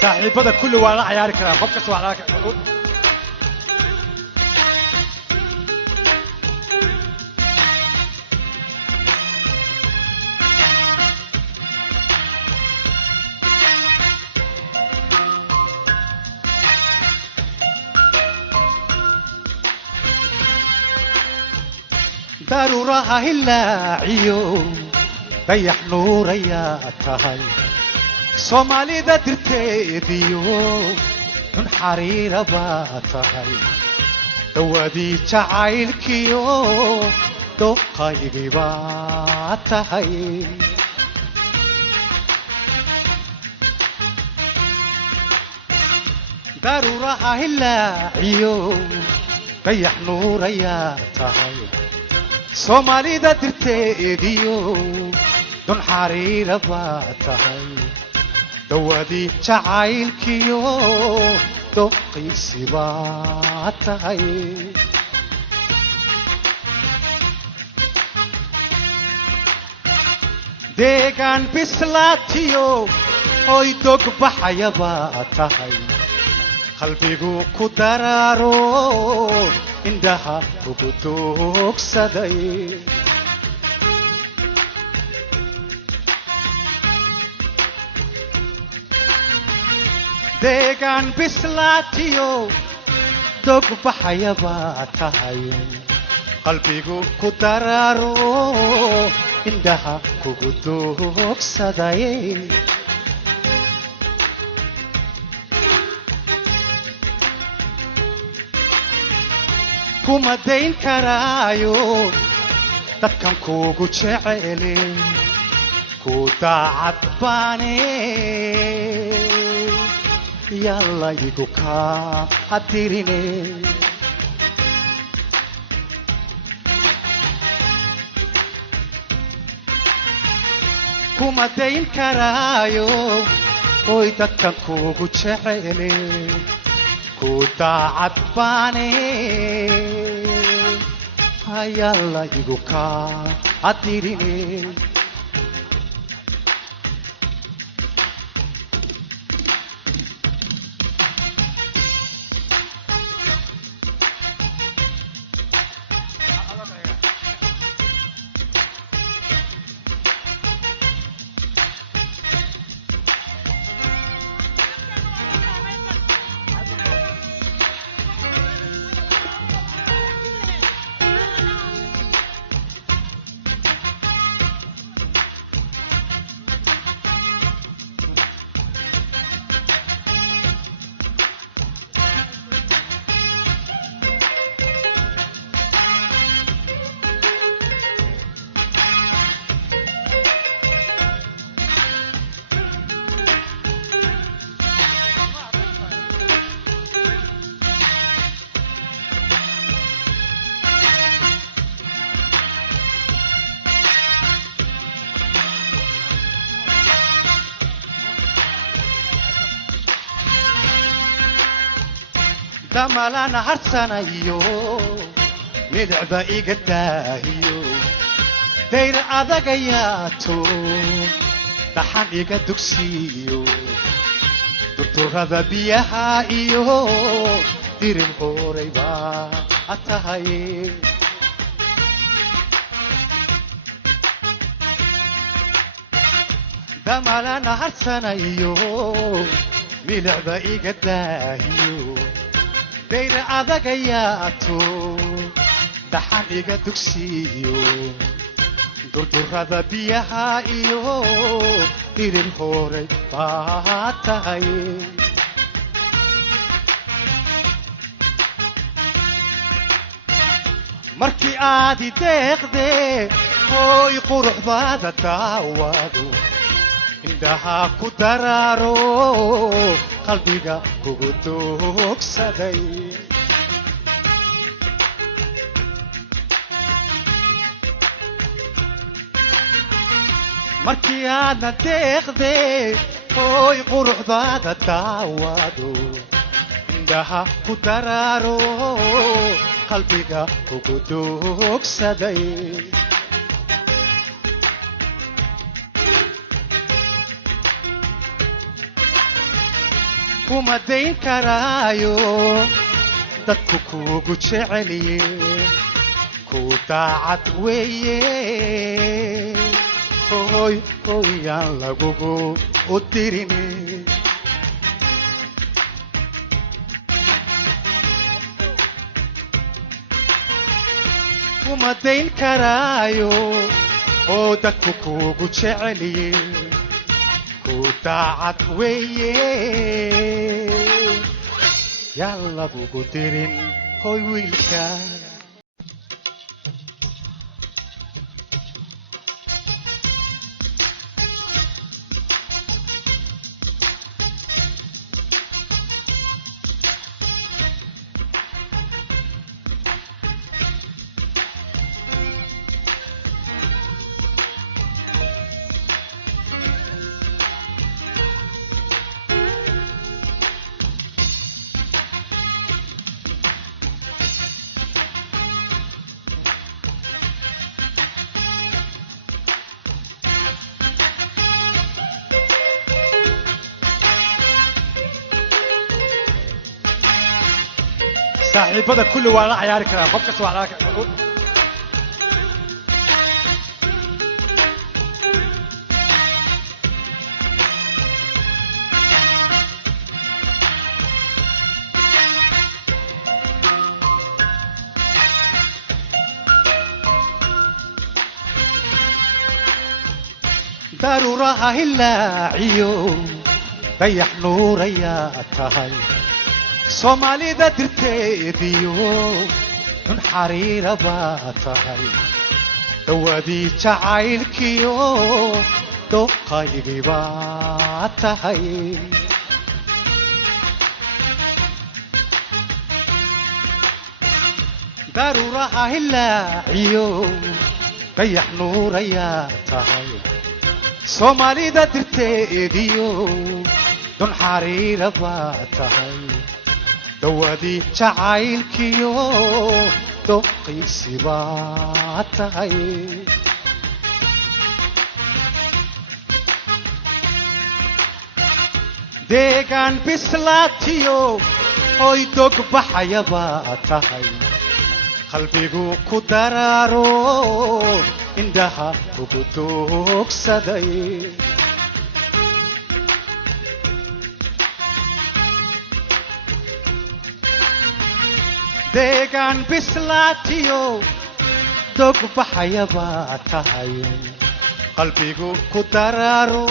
saaxiibada kulli waa la ciyaari karaa qof kasta waa la daruuraha hilaaciyo dayax nuurayaa tahay soomaalida dirteediyo dun xariira baa tahay dawadii jacaylkiyo doqaygii baa tahay daruuraha hilaaciyo dayax nuurayaa tahay soomaalida dirteediyo dun xariira baa tahay dawadii jacaylkiyo doqiisi baa tahay deegaan bislaatiyo oy dog baxaya baa tahay qalbigu ku daraaro indhaha ugu doogsaday deegaan bislaatiyo dog baxaya baa tahay qalbigu ku daraaro indhaha kugu doogsaday kuma dayn karaayo dadkan kuugu jecele ku daacad baane yalla igu kaa hadirine kuma dayn karaayo oy dadkan kuugu jecele ku daacad baane yalla igu kaa hadirine damalaan harsanayo midacba iga daahiyo dayr adagayaato dhaxan iga dugsiyo durturada biyaha iyo dirin horay baa tahay damalaan harsanayo midacba iga daahiyo dayr adagayaato dhaxan iga dugsiyo durdurada biyaha iyo dirin horay baa tahay markii aad i deeqde hooy quruxdaada daawado indhaha ku daraaro qalbiga kugu doogsaday markii aadna deeqde hooy quruxdaada daawado indhaha ku daraaro qalbiga kugu doogsaday kuma dayn karaayo dadku kuugu jeceliye ku daacad weeye hoy hoyaan lagugu u dirini kuma dayn karaayo oo dadku kuugu jeceliye ku daacad weeye yaan lagugu dirin hoy wiilka saaxiibada kulli waa la ciyaari karaa qof kasta waa la daruuraha hilaaciyo dayax nuurayaa tahay soomaalida dirteediyo dun xariira baa tahay dawadii jacaylkiyo doqaygii baa tahay daruuraha hilaaciyo dayax nuurayaa tahay soomaalida dirteediyo dun xariira baa tahay dawadii jacaylkiyo doqiisi baa tahay deegaan bislaatiyo hoy dog baxaya baa tahay qalbigu ku daraaro indhaha ugu doogsaday deegaan bislaatiyo dog baxaya baa tahay qalbigu ku daraaro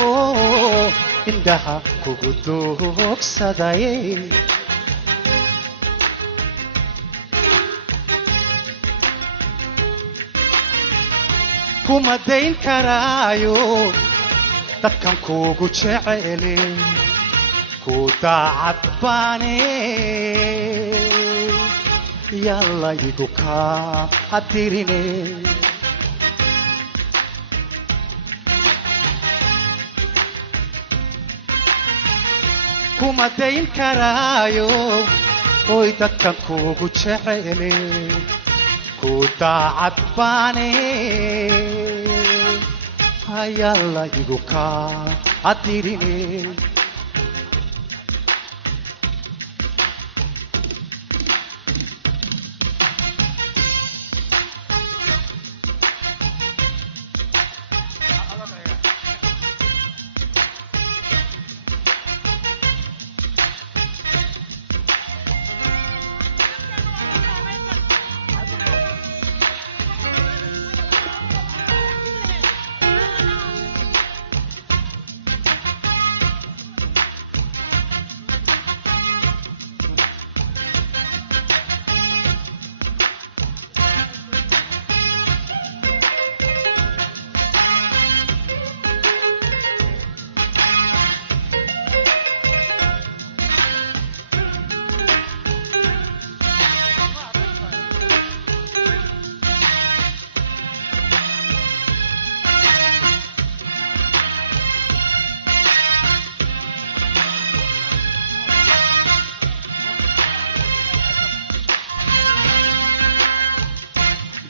indhaha kugu doogsaday kuma dayn karaayo dadkan kuugu jecele ku daacad baane yalla igu kaa hadirine kuma dayn karaayo oy dadkan kuugu jecele ku daacad baane yalla igu kaa hadirine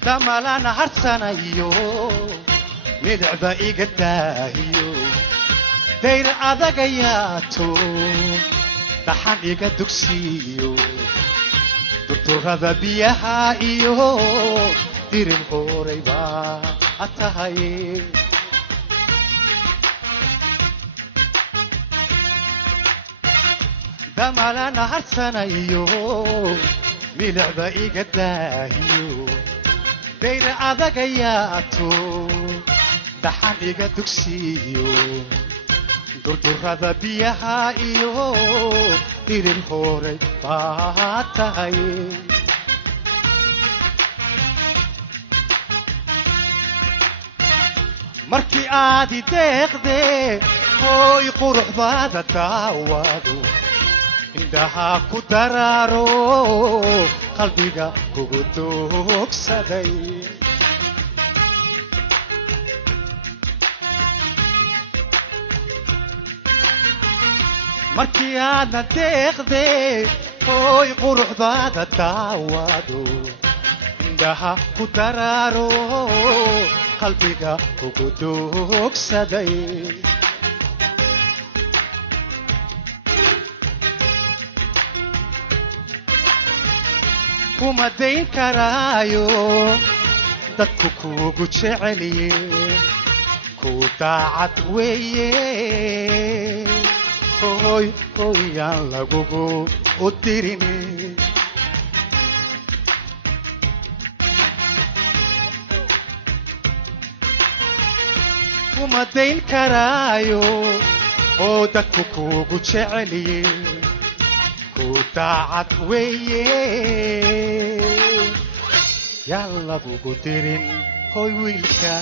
damalana harsanayo midcba iga daahiyo dayr adagayaato dhaxan iga dugsiyo durturada biyaha iyo dirin horay baa atahay damalana harsanayo milacba iga daahiyo dayra adagayaato dhaxan iga dugsiyo durdurada biyaha iyo dirin horay baa tahay markii aad i deeqde hooy quruxdaada daawado indhaha ku daraaro qalbiga kugu doogsaday markii aadna deeqde hooy quruxdaada daawado indhaha ku daraaro qalbiga kugu doogsaday kuma dayn karaayo dadku kuugu jeceliye ku daacad weeye hooy hooyaan lagugu u dirini kuma dayn karaayo oo dadku kuugu jeceliye ku daacad weeye yaan lagugu dirin hooy wiilka